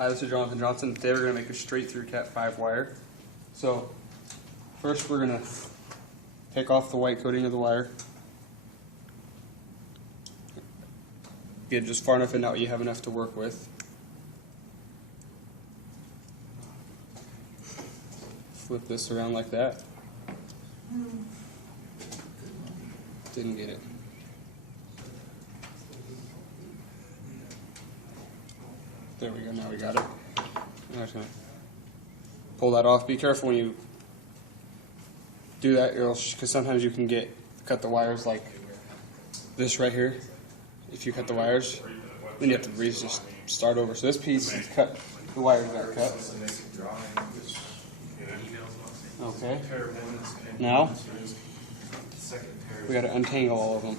Hi, this is Jonathan Johnson. Today we're going to make a straight through Cat 5 wire. So first we're going to take off the white coating of the wire. Get just far enough in that you have enough to work with. Flip this around like that. Didn't get it. There we go, now we got it. I'm just going to pull that off. Be careful when you do that, because sometimes you can cut the wires like this right here. If you cut the wires, then you have to just start over. So this piece is cut, the wires got cut. Okay. Now, we got to untangle all of them.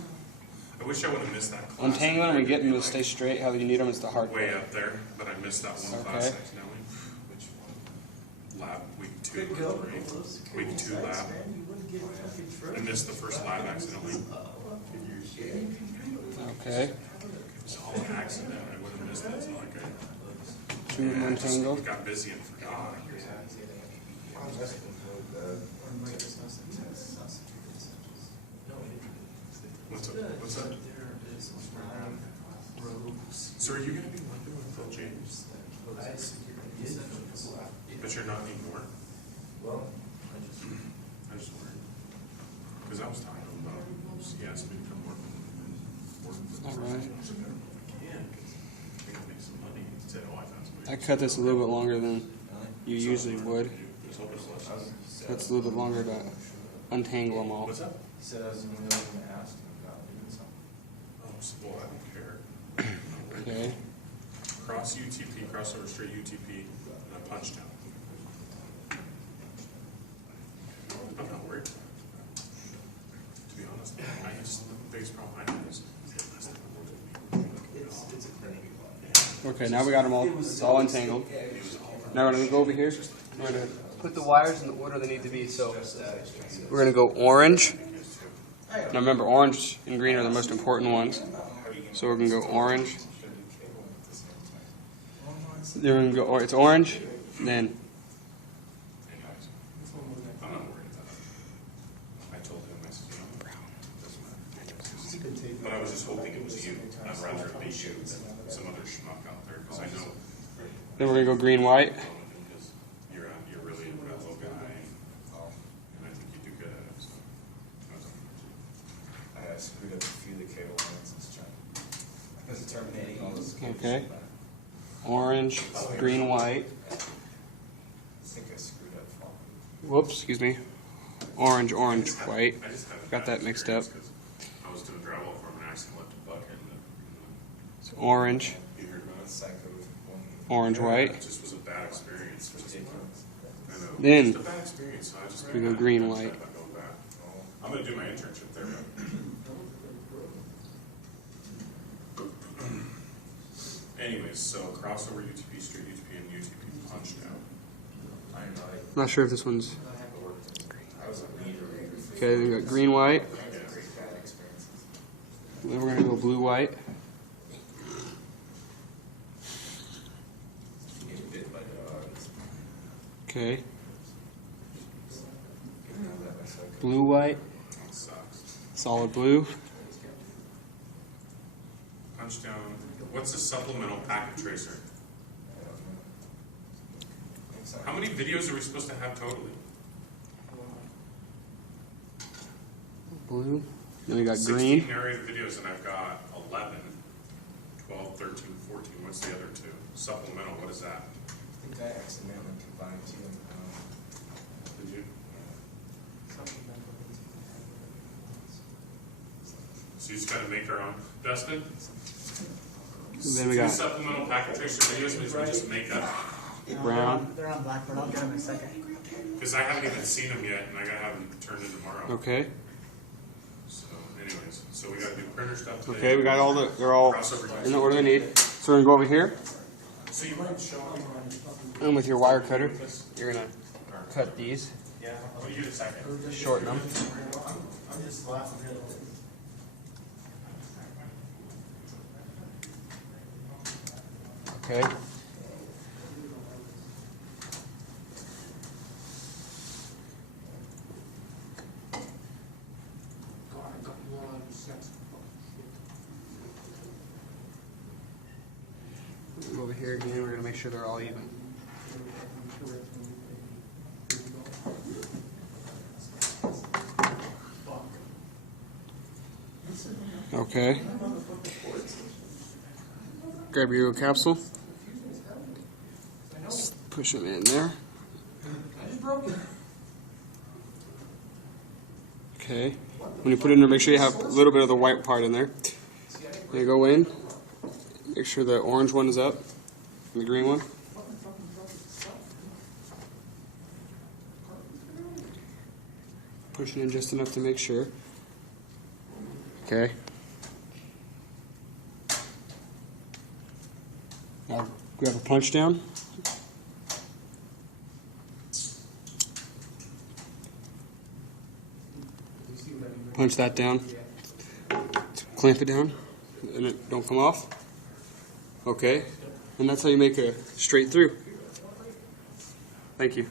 I wish I would have missed that class. Untangling them and getting them to stay straight how you need them is the hard part. Way up there, but I missed that one class accidentally. Which one? Lab, week 2 or 3. Week 2 lab. I missed the first lab accidentally. Okay. It's all an accident. I would have missed it. It's not like I Two untangled. got busy and forgot. What's up? So are you going to be working with Phil James? But you're not anymore? Well, I just worried. Because I was talking to him about, he asked me to come work with All right. I can, because I can make some money. He said, oh, I found somebody. I cut this a little bit longer than you usually would. Just hope it's less. That's a little bit longer to untangle them all. What's up? he said I was going to ask him about doing something. Oh, so, well, I don't care. Okay. Cross UTP, crossover straight UTP, and a punch down. I'm not worried. To be honest, the biggest problem I have is last time I worked with me. Okay, now we got them all. It's all untangled. Now we're going to go over here. We're going to put the wires in the order they need to be. So we're going to go orange. Now remember, orange and green are the most important ones. So we're going to go orange. Then we're going to go, it's orange, then I'm not worried about it. I told him, I said, doesn't matter. But I was just hoping it was you. I'd rather it be you than some other schmuck out there, because I know. we're going to go green, white. Because you're really a Rello guy, and I think you do good at it. So I screwed up a few of the cable lines. I was terminating all those cables. Okay. Orange, green, white. I think I screwed up falling. Whoops, excuse me. Orange, orange, white. I just had Got that mixed up. I was doing drywall for him and I accidentally left a bucket in It's orange, the. You heard about it? Psycho with one. orange, white. It just was a bad experience. Ridiculous. I know. Then Just a bad experience. So I just we go green, white. I'm going to do my internship there. Anyways, so crossover UTP, straight UTP, and UTP punched out. I know. Not sure if this one's. I was a leader. Okay, then we got green, white. Great bad experiences. Then we're going to go blue, white. Getting bit by dogs. Okay. Getting out of that mess like Blue, white. That sucks. Solid blue. Punch down. What's a supplemental packet tracer? How many videos are we supposed to have totally? Blue. Then we got 16 green. narrated videos, and I've got 11, 12, 13, 14. What's the other two? Supplemental, what is that? I think I accidentally combined two and Did you? So you just got to make our own. Dustin? Then we Two got supplemental packet tracer videos, which we just make up. brown. They're on Blackboard. I'll get them in a second. Because I haven't even seen them yet, and I got to have them turned in tomorrow. Okay. So, anyways, so we got to do printer stuff today. Okay, we got all the. They're all in the order they need. So we're gonna go over here, So you might show them. and with your wire cutter, you're gonna cut these, Yeah. I'll give you a second. shorten them. I'm just laughing at it. Okay. Go over here again. We're going to make sure they're all even. Okay. Grab your capsule. Just push it in there. Okay. When you put it in there, make sure you have a little bit of the white part in there. You go in. Make sure the orange one is up. And the green one. Push it in just enough to make sure. Okay. Now grab a punch down. Punch that down. Clamp it down, and it don't come off. Okay, and that's how you make a straight through. Thank you.